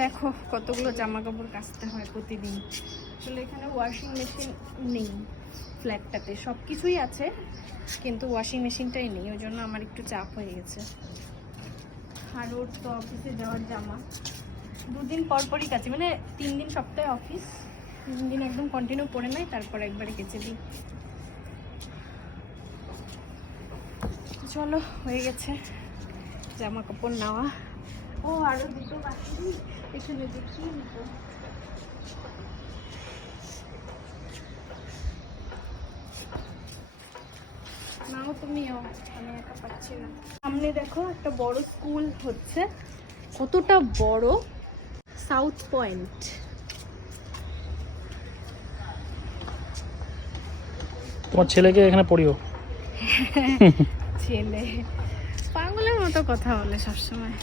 দেখো কতগুলো জামা কাপড় কাচতে হয় প্রতিদিন। আসলে এখানে ওয়াশিং মেশিন নেই ফ্ল্যাটটাতে, সব কিছুই আছে কিন্তু ওয়াশিং মেশিনটাই নেই, ওই জন্য আমার একটু চাপ হয়ে গেছে। আর ওর তো অফিসে যাওয়ার জামা 2 দিন পর পরই কাচি, মানে 3 দিন সপ্তাহে অফিস, 3 দিন একদম কন্টিনিউ পরে নাই, তারপর একবারে কেচে দিই। চলো হয়ে গেছে জামা কাপড় নেওয়া। ও আরো দুটো বাকি, এখানে দেখি নিতো। নাও তুমিও, আমি একা পাচ্ছি না। সামনে দেখো একটা বড় স্কুল হচ্ছে, কতটা বড়, সাউথ পয়েন্ট। তোমার ছেলেকে এখানে পড়িও। ছেলে পাগলের মতো কথা বলে সবসময়।